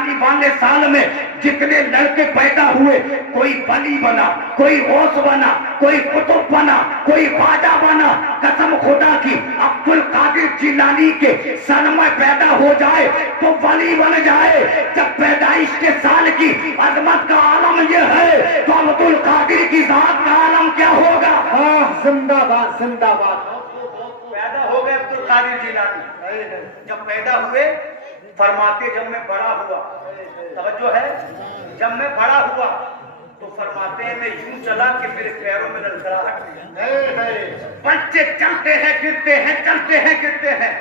آنے والے سال میں جتنے لڑکے پیدا ہوئے، کوئی ولی بنا، کوئی غوث بنا، کوئی قطب بنا، کوئی خواجہ بنا، قسم خدا کی عبد القادر جیلانی کے سن میں پیدا ہو جائے تو ولی بن جائے۔ جب پیدائش کے سال کی عظمت کا عالم یہ ہے تو عبد القادر کی ذات کا عالم کیا ہوگا؟ زندہ باد زندہ باد۔ پیدا ہو گئے عبد القادر جیلانی، جب پیدا ہوئے فرماتے جب میں بڑا ہوا، توجہ ہے، جب میں بڑا ہوا تو فرماتے ہیں میں یوں چلا کہ میرے پیروں میں لڑکھڑاہٹ ہوئی۔ بچے چلتے ہیں گرتے ہیں، چلتے ہیں گرتے ہیں،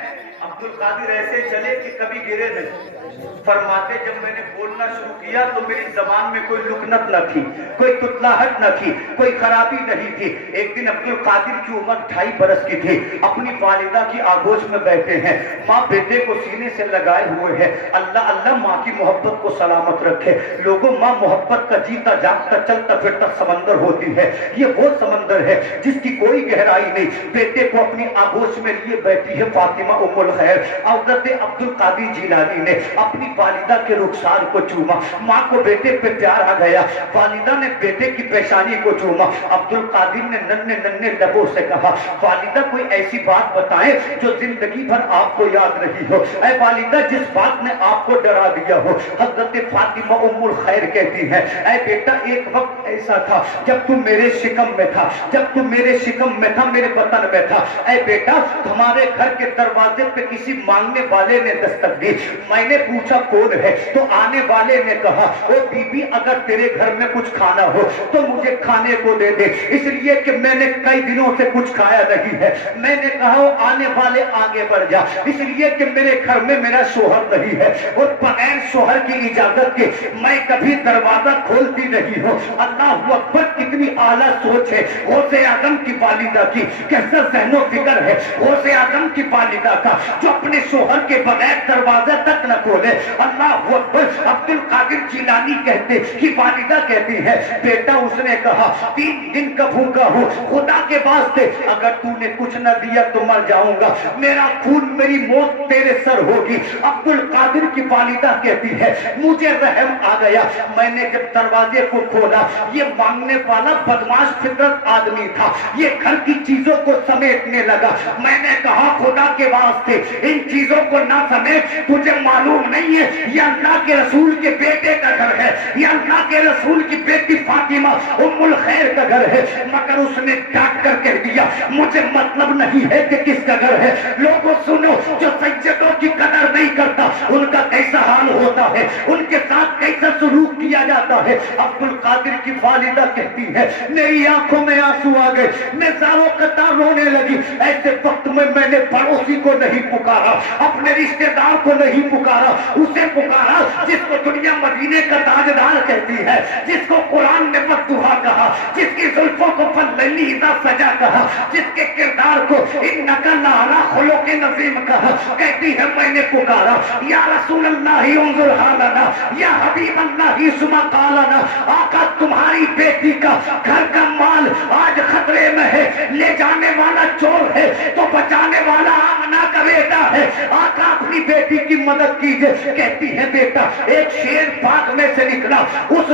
عبد القادر ایسے چلے کہ کبھی گرے نہیں۔ فرماتے جب میں نے بولنا شروع کیا تو میری زبان میں کوئی لکنت نہ تھی، کوئی تتلاہٹ نہ تھی، کوئی خرابی نہیں تھی۔ ایک دن عبد القادر کی عمر 2.5 برس کی تھی، اپنی والدہ کی آغوش میں بیٹھے ہیں، ماں بیٹے کو سینے سے لگائے ہوئے ہیں۔ اللہ اللہ ماں کی محبت کو سلامت رکھے۔ لوگوں، ماں محبت کا جیتا جاگتا چلتا پھرتا سمندر ہوتی ہے۔ یہ وہ سمندر ہے جس کی کوئی گہرائی نہیں۔ بیٹے کو اپنی آغوش میں لیے بیٹھی ہے فاطمہ ام الخیر۔ حضرت عبد القادر جیلانی نے اپنی والدہ کے رخسار کو چوما، ماں کو بیٹے پہ پیار آ گیا، والدہ نے بیٹے کی پیشانی کو چوما۔ عبد القادر نے ننھے ننھے لبوں سے کہا، والدہ کوئی ایسی بات بتائیں جو زندگی بھر آپ کو یاد رہی ہو، اے والدہ جس بات نے آپ کو ڈرا دیا ہو۔ حضرت فاطمہ ام الخیر کہتی ہے، اے بیٹا ایک وقت ایسا تھا جب تم میرے شکم میں تھا، جب تم میرے شکم میں تھا، میرے بطن میں تھا، اے بیٹا ہمارے گھر کے دروازے پہ کسی مانگنے والے نے دستک دی، میں نے پوچھا کون ہے تو آنے والے نے کہا، او بی بی اگر تیرے گھر میں کچھ کھانا ہو تو مجھے کھانے کو دے دے، اس لیے کہ میں نے کئی دنوں سے کچھ کھایا نہیں ہے۔ میں نے کہا وہ آنے والے آگے بڑھ جا، اس لیے کہ میرے گھر میں میرا شوہر نہیں ہے اور بغیر شوہر کی اجازت کے میں کبھی دروازہ کھولتی نہیں ہوں۔ اللہ اکبر، کتنی اعلیٰ سوچ ہے غوث اعظم کی والدہ کی، کیسا ذہن و فکر ہے غوث اعظم کی والدہ کا جو اپنے شوہر کے بغیر دروازہ تک نہ کھولے۔ اللہ اکبر۔ عبد القادر جیلانی کہتے کہ والدہ کہتی ہے، بیٹا اس نے کہا 3 دن کا بھوکا ہوں، خدا کے واسطے اگر تو نے کچھ نہ دیا تو مر جاؤں گا، میرا خون میری موت تیرے سر ہوگی۔ عبد القادر کی والدہ کہتی ہے مجھے رحم آ گیا، میں نے جب دروازے کو کھولا یہ مانگنے والا بدماش فطرت آدمی تھا، یہ گھر کی چیزوں کو سمیٹنے لگا۔ میں نے کہا خدا کے واسطے ان چیزوں کو نہ سمیٹ، تجھے معلوم نہیں ہے یہ اللہ کے رسول کے بیٹے کا گھر ہے، یہ اللہ کے رسول کی بیٹی فاطمہ ام الخیر کا گھر ہے۔ مگر اس نے ڈانٹ کر کہہ دیا مجھے مطلب نہیں ہے کہ کس کا گھر ہے، لوگوں سنو جو سیدوں کی قدر نہیں کرتا ان کا کیسا حال ہوتا ہے، ان کے ساتھ کیسا سلوک کیا جاتا ہے۔ عبد القادر کی والدہ کہتی ہے میری آنکھوں میں آنسو آ گئے، میں زاروں قطار رونے لگی۔ ایسے وقت میں نے پڑوسی کو نہیں پکارا، اپنے رشتہ دار کو نہیں پکارا، اسے پکارا جس کو دنیا مدینے کا تاجدار کہتی ہے، جس کو قرآن نے مددوہا کہا، جس کی زلفوں کو فلیلی اذا سجا کہا، جس کے کردار کو انکا لعلی خلق نظیم کہا۔ کہتی ہے میں نے پکارا یا رسول اللہ انظر حالنا، یا حبیب اللہ سما قالنا، آقا تمہاری بیٹی کا گھر کا مال آج خطرے میں ہے، لے جانے والا چور ہے تو بچانے والا آمنہ کا بیٹا ہے، آقا اپنی بیٹی کی مدد کیجئے۔ کہتی ہے بیٹا ایک شیر باغ میں سے نکلا، اس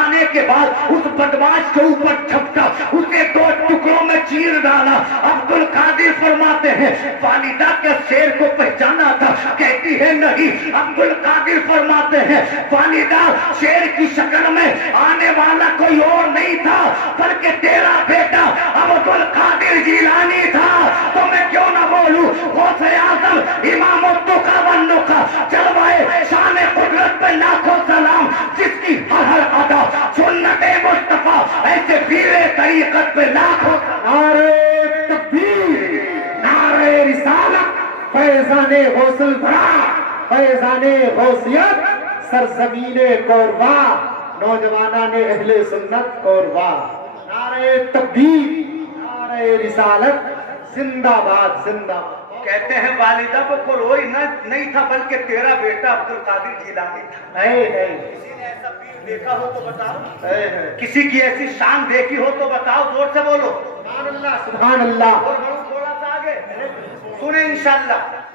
آنے کے بعد اس بدماش کے اوپر چھپتا، اسے 2 ٹکڑوں میں چیر ڈالا۔ عبد القادر فرماتے ہیں والدہ کے شیر کو پہچانا تھا، کہتی ہے نہیں۔ عبد القادر فرماتے ہیں والدہ شیر کی شکل میں آنے والا کوئی اور نہیں تھا بلکہ تیرا بیٹا عبد القادر جیلانی تھا۔ تو میں کیوں نہ بولوں غوث اعظم امام التقی والنقی، جلوہ شان قدرت پہ لاکھوں سلام، جس کی ہر ادا سنت مصطفیٰ، ایسے پیر طریقت پہ لاکھوں نعرہ تکبیر، نعرہ رسالت، فیضان غوث البرا، فیضان غوثیت، سرزمین کوروا، نوجوانان اہل سنت کوروا۔ نعرہ تکبیر، نعرہ رسالت، زندہ باد زندہ باد۔ کہتے ہیں والدہ کو کوئی نہیں تھا بلکہ تیرا بیٹا عبد القادر جیلانی تھا۔ کسی نے ایسا پیر دیکھا ہو تو بتاؤ، کسی کی ایسی شان دیکھی ہو تو بتاؤ، زور سے بولو سبحان اللہ سبحان اللہ۔ اور بڑھوں تھوڑا سا آگے سنیں انشاءاللہ۔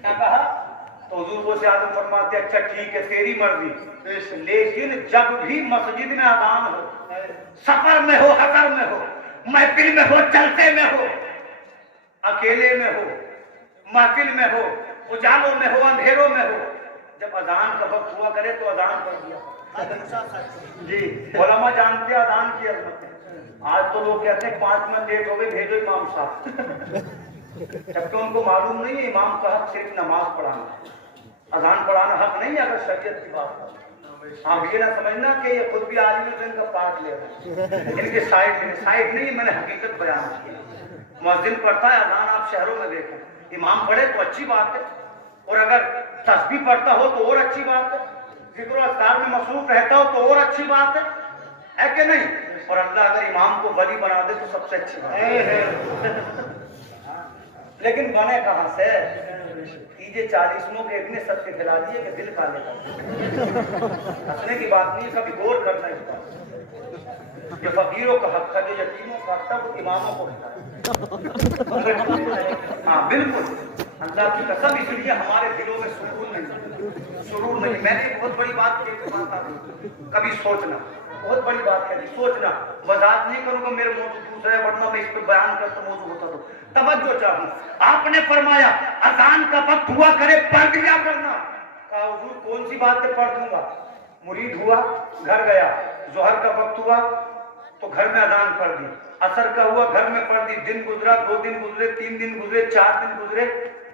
کیا کہا؟ تو حضور کو سے آدم فرماتے اچھا ٹھیک ہے تیری مرضی، لیکن جب بھی مسجد میں اذان ہو، سفر میں ہو، حضر میں ہو، محفل میں ہو، جلسے میں ہو، اکیلے میں ہو، محفل میں ہو، اجالوں میں ہو، اندھیروں میں ہو، جب اذان کا وقت ہوا کرے تو اذان کر دیا جی۔ علماء جانتے ہیں اذان کی عظمت ہے۔ آج تو لوگ کہتے ہیں 5 منٹ لیٹ ہو گئے بھیجو امام صاحب، جبکہ ان کو معلوم نہیں ہے امام کا حق صرف نماز پڑھانا، اذان پڑھانا حق نہیں ہے۔ اگر شریعت کی بات ہے آپ یہ نہ سمجھنا کہ یہ خود بھی عالم ہے تو ان کا پارٹ لے رہے ہیں، ان کے سائڈ نہیں، میں نے حقیقت بیان کی۔ مؤذن پڑھتا ہے اذان، آپ شہروں میں دیکھیں، امام پڑھے تو اچھی بات ہے، اور اگر تسبیح پڑھتا ہو تو اور اچھی بات ہے، ذکر و اذکار میں مصروف رہتا ہو تو اور اچھی بات ہے کہ نہیں؟ اور اللہ اگر امام کو ولی بنا دے تو سب سے اچھی بات ہے۔ لیکن بنے کہاں سے؟ کیجے 40 کے اتنے سب کے کھلا دیے کہ دل کالے کر ہنسنے کی بات نہیں، کبھی غور کرنا اس بات۔ جو فقیروں کا حق ہے، جو یتیموں کا حق ہے، وہ اماموں کو حق ہے۔ ہاں بالکل، اللہ کی قسم، اس لیے ہمارے دلوں میں سرور نہیں۔ میں نے بہت بڑی بات کی، کبھی سوچنا، بہت بڑی بات ہے سوچنا، وضاحت نہیں کروں گا، میرے موضوع دوسرا ہے، ورنہ میں اس پہ بیان کرتا موضوع ہوتا تو توجہ چاہوں۔ آپ نے فرمایا اذان کا وقت ہوا کرے پڑھ دیا کرنا۔ کہا حضور کون سی بات ہے پڑھ دوں گا؟ مرید ہوا گھر گیا، ظہر کا وقت ہوا تو گھر میں اذان پڑھ دی، عصر کا ہوا گھر میں پڑھ دی، دن گزرا، 2 دن گزرے، 3 دن گزرے، 4 دن گزرے،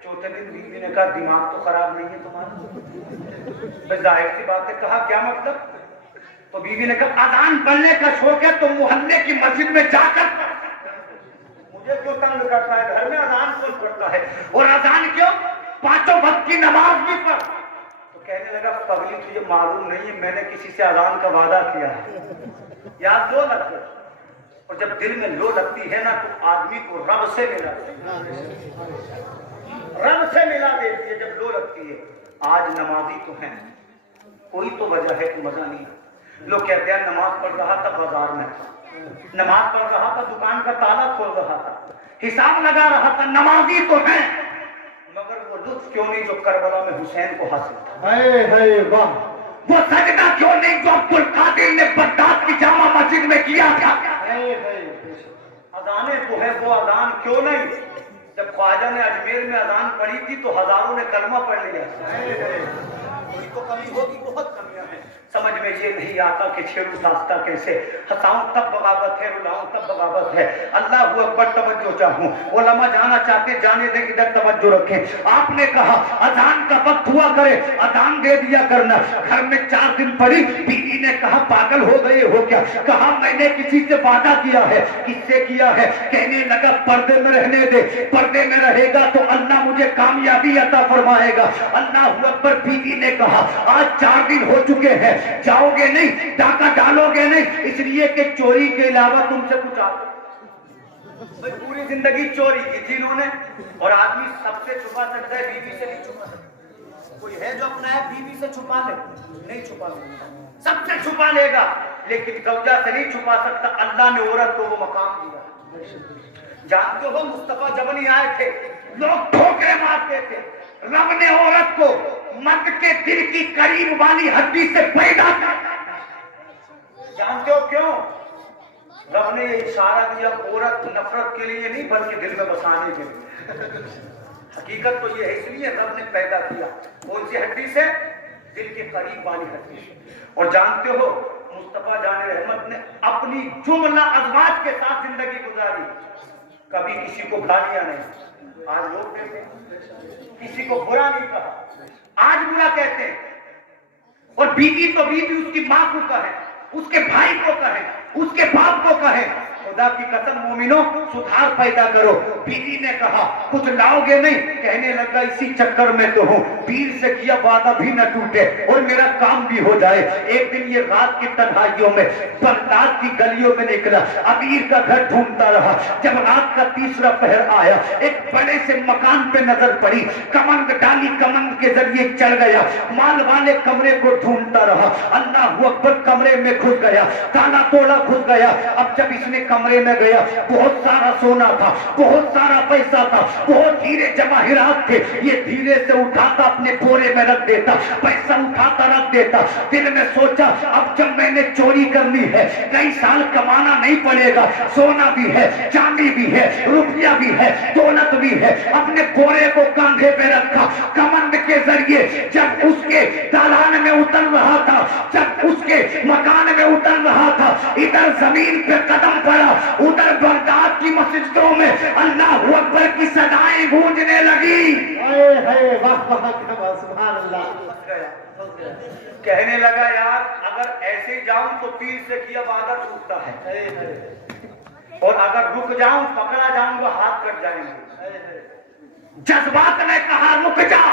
چوتھے دن بیوی نے کہا دماغ تو خراب نہیں ہے تمہارا؟ ظاہر سی بات ہے، کہا کیا مطلب؟ تو بیوی نے کہا اذان پڑھنے کا شوق ہے تو محلے کی مسجد میں جا کر مجھے کیوں تنگ کرتا ہے؟ گھر میں اذان کون پڑھتا ہے؟ اور اذان کیوں؟ 5 وقت کی نماز بھی پڑھ۔ تو کہنے لگا پگلی تجھے معلوم نہیں ہے، میں نے کسی سے اذان کا وعدہ کیا ہے، یاد لو لگتا ہے، اور جب دل میں لو لگتی ہے نا تو آدمی کو رب سے ملا دیتی ہے جب لو لگتی ہے۔ آج نمازی تو ہیں، کوئی تو وجہ ہے کہ مزہ نہیں۔ لوگ کہتے ہیں نماز پڑھ رہا تھا بازار میں، نماز پڑھ رہا تھا دکان کا تالا کھول رہا تھا، حساب لگا رہا تھا، نمازی تو ہیں، مگر وہ لطف کیوں نہیں جو کربلا میں حسین کو حاصل تھا؟ واہ، وہ سجدہ کیوں نہیں جو عبد القادر نے بغداد کی جامع مسجد میں کیا تھا؟ اذانیں تو ہے، وہ اذان کیوں نہیں؟ جب خواجہ نے اجمیر میں اذان پڑھی تھی تو ہزاروں نے کلمہ پڑھ لیا۔ کوئی تو کمی ہوگی، بہت کمیاں ہیں، سمجھ میں یہ نہیں آتا کہ چھیڑوں ساستہ کیسے، ہنساؤں تب بغاوت ہے، رلاؤں تب بغاوت ہے۔ اللہ اکبر، توجہ چاہوں، علماء جانا چاہتے جانے دیں، ادھر توجہ رکھیں۔ آپ نے کہا اذان کا وقت ہوا کرے اذان دے دیا کرنا، گھر میں 4 دن پڑھی، بیوی نے کہا پاگل ہو گئے ہو کیا؟ کہا میں نے کسی سے وعدہ کیا ہے۔ کس سے کیا ہے؟ کہنے لگا پردے میں رہنے دے، پردے میں رہے گا تو اللہ مجھے کامیابی عطا فرمائے گا۔ اللہ اکبر، بیوی نے کہا آج 4 دن ہو چکے ہیں، جاؤ گے نہیں، ڈاکہ ڈالو گے نہیں، اس لیے کہ چوری کے علاوہ تم سے کچھ آگے پوری زندگی چوری کی تھی انہوں نے، اور آدمی سب سے چھپا سکتا ہے، بیوی سے نہیں چھپا سکتا۔ کوئی ہے جو اپنا ہے بیوی سے چھپا لے؟ نہیں چھپا سکتا، سب سے چھپا لے گا، لیکن زوجہ سے نہیں چھپا سکتا۔ اللہ نے عورت کو وہ مقام دیا۔ جانتے ہو مصطفیٰ جب نہیں آئے تھے لوگ ٹھوکرے مارتے تھے، رب نے عورت کو مرد کے دل کی قریب والی ہڈی سے پیدا کیا۔ جانتے ہو کیوں؟ رب نے یہ اشارہ دیا عورت نفرت کے لیے نہیں بلکہ دل میں بسانے کے لیے۔ حقیقت تو یہ ہے، اس لیے رب نے پیدا کیا، کون سی ہڈی سے؟ دل کے قریب والی ہڈی سے۔ اور جانتے ہو مصطفیٰ جان رحمت نے اپنی جملہ ازواج کے ساتھ زندگی گزاری، کبھی کسی کو گالیاں نہیں۔ آج لوگ کہتے ہیں کسی کو برا نہیں کہا، آج برا کہتے ہیں، اور بیوی تو بیوی اس کی ماں کو کہے، اس کے بھائی کو کہے، اس کے باپ کو کہے۔ خدا کی قسم مومنوں سدھار پیدا کرو۔ بیوی نے کہا کچھ لاؤ گے نہیں؟ کہنے لگا اسی چکر میں تو ہوں، پیر سے کیا وعدہ بھی نہ ٹوٹے اور میرا کام بھی ہو جائے۔ ایک دن یہ رات کی تنہائیوں میں بغداد کی گلیوں میں نکلا، امیر کا گھر ڈھونڈتا رہا۔ جب رات کا 3را پہر آیا، ایک بڑے سے مکان پہ نظر پڑی، کمند ڈالی، کمند کے ذریعے چڑھ گیا، مال والے کمرے کو ڈھونڈتا رہا۔ اللہ اکبر، کمرے میں گھس گیا، تالا توڑا گھس گیا۔ اب جب اس نے کمرے میں گیا، بہت سارا سونا تھا، بہت سارا پیسہ تھا، بہت ہیرے جواہرات تھے، یہ دھیرے سے اٹھاتا اپنے بورے میں رکھ دیتا، پیسہ اٹھاتا رکھ دیتا، دل میں سوچا اب جب میں نے چوری کرنی ہے، کئی سال کمانا نہیں پڑے گا، سونا بھی ہے، چاندی بھی ہے، روپیہ بھی ہے، دولت بھی ہے، اپنے بورے کو کاندھے پہ رکھا، کمند کے ذریعے جب اس کے دالان میں اتر رہا تھا، جب اس کے مکان میں اتر رہا تھا، ادھر زمین پہ قدم پڑا، ادھر بغداد کی مسجدوں میں اللہ اکبر کی صدائیں گونجنے لگی۔ واہ واہ کیا بات، سبحان اللہ۔ کہنے لگا یار اگر ایسے ہی جاؤں تو پیر سے کیا وعدہ ٹوٹتا ہے، اور اگر رک جاؤں پکڑا جاؤں گا ہاتھ کٹ جائیں گے۔ جذبات نے کہا رک جا،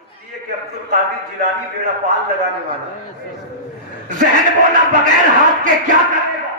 اس لیے کہ عبد القادر جیلانی بیڑا پال لگانے والا، ذہن بولا بغیر ہاتھ کے کیا کرے گا،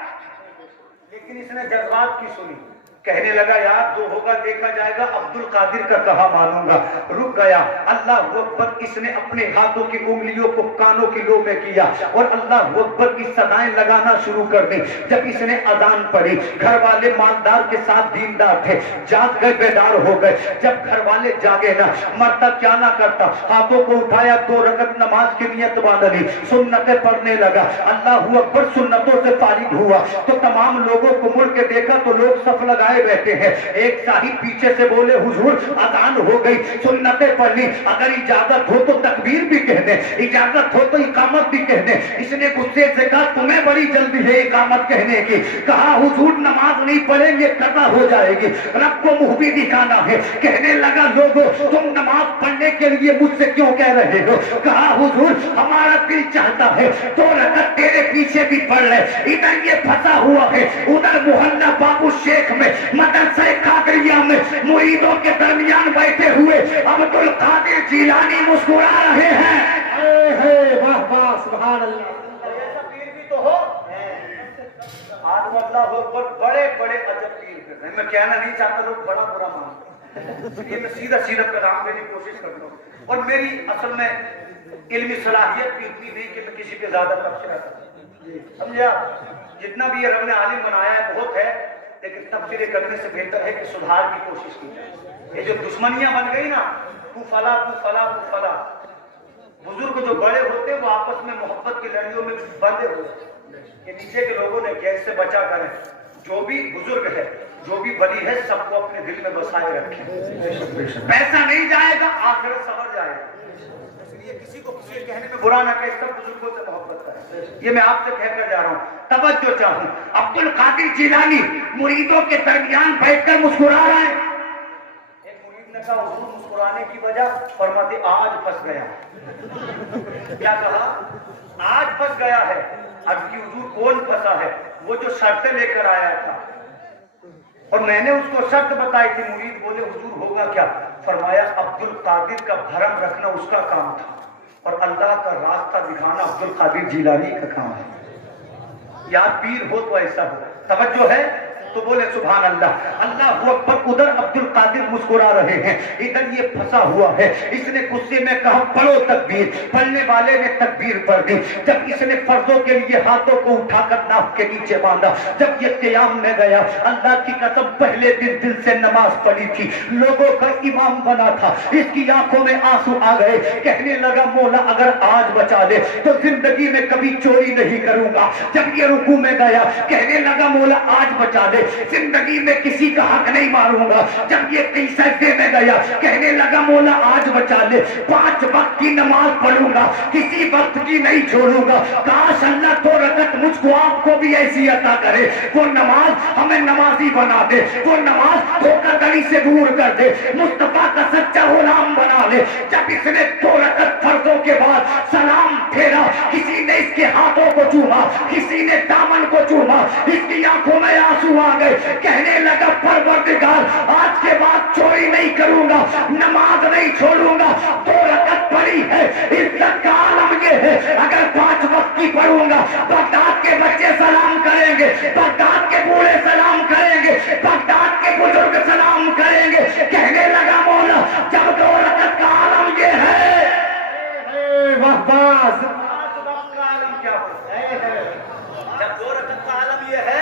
لیکن اس نے جذبات کی سنی، کہنے لگا یار جو ہوگا دیکھا جائے گا، عبد القادر کا کہا مانوں گا۔ رک گیا، اللہ اکبر، اس نے اپنے ہاتھوں کی انگلیوں کو کانوں کی لو میں کیا اور اللہ اکبر کی صدائیں لگانا شروع کر دی۔ جب اس نے اذان پڑھی، گھر والے مالدار کے ساتھ دیندار تھے، جاگ گئے، بیدار ہو گئے۔ جب گھر والے جاگے نا، مرتا کیا نہ کرتا، ہاتھوں کو اٹھایا، 2 رکعت نماز کی نیت باندھ لی، سنتیں پڑھنے لگا۔ اللہ اکبر، سنتوں سے فارغ ہوا تو تمام لوگوں کو مڑ کے دیکھا تو لوگ صف لگائے بیٹھے ہیں۔ ایک صاحب پیچھے سے بولے حضور اذان ہو گئی، سنتیں پڑھ لی، اگر اجازت ہو تو تکبیر بھی کہہ دیں، اجازت ہو تو اقامت بھی کہہ دیں۔ اس نے غصے سے کہا تمہیں بڑی جلدی ہے اقامت کہنے کی، کہا حضور نماز نہیں پڑھیں گے قضا ہو جائے گی، رب کو منہ بھی دکھانا ہے۔ کہنے لگا لوگوں تم نماز پڑھنے کے لیے مجھ سے کیوں کہہ رہے ہو؟ کہا حضور ہمارا دل چاہتا ہے 2 رکعت تیرے پیچھے بھی پڑھ لے، ادھر یہ پھنسا ہوا ہے، ادھر محلہ بابو شیخ میں مدرسہ قادریہ میں مریدوں کے درمیان بیٹھے ہوئے عبد القادر جیلانی مسکرا رہے ہیں۔ واہ واہ سبحان اللہ۔ ایسا پیر بھی تو ہو، آج اللہ اکبر، بڑے بڑے عجب پیر کر رہے ہیں۔ میں کہنا نہیں چاہتا لوگ بڑا برا مانتے ہیں، اس لیے میں سیدھا سیدھا پیغام دینے کی کوشش کرتا ہوں، اور میری اصل میں علمی صلاحیت بھی اتنی نہیں کہ میں کسی کے زیادہ تبصرہ کروں، سمجھے آپ؟ جتنا بھی یہ رب نے عالم بنایا ہے بہت ہے، لیکن تبصرے کرنے سے بہتر ہے کہ سدھار کی کوشش کی جائے۔ یہ جو دشمنیاں بن گئی نا، تو فلا تو فلا تو فلا، بزرگ جو بڑے ہوتے ہیں وہ آپس میں محبت کی لڑیوں میں بندھے ہوئے کہ نیچے کے لوگوں نے گیس سے بچا کریں، جو بھی بزرگ ہے، جو بھی ولی ہے، سب کو اپنے دل میں بسائے رکھیں، پیسہ نہیں جائے گا، آخرت سنور جائے گا۔ اس لیے کسی کو کسی کہنے میں برا نہ کہے، سب بزرگوں سے محبت کریں، یہ میں آپ سے کہہ کر جا رہا ہوں۔ توجہ چاہوں، عبد القادر جیلانی مریدوں کے درمیان بیٹھ کر مسکرا رہا ہے۔ ایک مرید نے کہا حضور مسکرانے کی وجہ، فرماتے آج پھنس گیا۔ کیا کہا؟ آج پھنس گیا ہے۔ اب کی حضور کون پھنسا ہے؟ وہ جو شرطیں لے کر آیا تھا، اور میں نے اس کو شرط بتائی تھی۔ مرید بولے حضور ہوگا کیا؟ فرمایا عبد القادر کا بھرم رکھنا اس کا کام تھا، اور اللہ کا راستہ دکھانا عبد القادر جیلانی کا کام ہے۔ یا پیر ہو تو ایسا ہو۔ توجہ ہے تو بولے سبحان اللہ۔ اللہ اکبر، ادھر عبد القادر مسکرا رہے ہیں، ادھر یہ پھنسا ہوا ہے۔ اس نے غصے میں کہا پڑھو تکبیر، پڑھنے والے نے تکبیر پڑھ دی۔ جب اس نے فرضوں کے لیے ہاتھوں کو اٹھا کر ناف کے نیچے باندھا، جب یہ قیام میں گیا، اللہ کی قسم پہلے دن دل سے نماز پڑھی تھی، لوگوں کا امام بنا تھا، اس کی آنکھوں میں آنسو آ گئے، کہنے لگا مولا اگر آج بچا دے تو زندگی میں کبھی چوری نہیں کروں گا۔ جب یہ رکوع میں گیا، کہنے لگا مولا آج بچا دے، زندگی میں کسی کا حق نہیں ماروں گا۔ جب یہ سجدے میں گیا، کہنے لگا مولا آج بچا لے، 5 وقت کی نماز پڑھوں گا، کسی وقت کی نہیں چھوڑوں گا۔ کاش اللہ 2 رکعت مجھ کو آپ کو بھی ایسی عطا کرے، وہ نماز ہمیں نمازی بنا دے، وہ نماز دھوکہ دڑی سے دور کر دے، مصطفیٰ کا سچا غلام بنا لے۔ جب اس نے 2 رکعت فرضوں کے بعد سلام پھیرا، کسی نے اس کے ہاتھوں کو چوما، کسی نے دامن کو چوما، اس کی آنکھوں میں آنسو آ گئے، کہنے لگا پروردگار آج کے بعد چوری نہیں کروں گا، نماز نہیں چھوڑوں گا۔ 2 رکعت پڑھی ہے، عزت کا عالم یہ ہے، اگر 5 وقت کی پڑھوں گا، بغداد کے بچے سلام کریں گے، بغداد کے بوڑھے سلام کریں گے، بغداد کے بزرگ سلام کریں گے۔ کہنے لگا مولا جب 2 رکعت کا عالم یہ ہے، واہ جب 2 رکعت کا عالم یہ ہے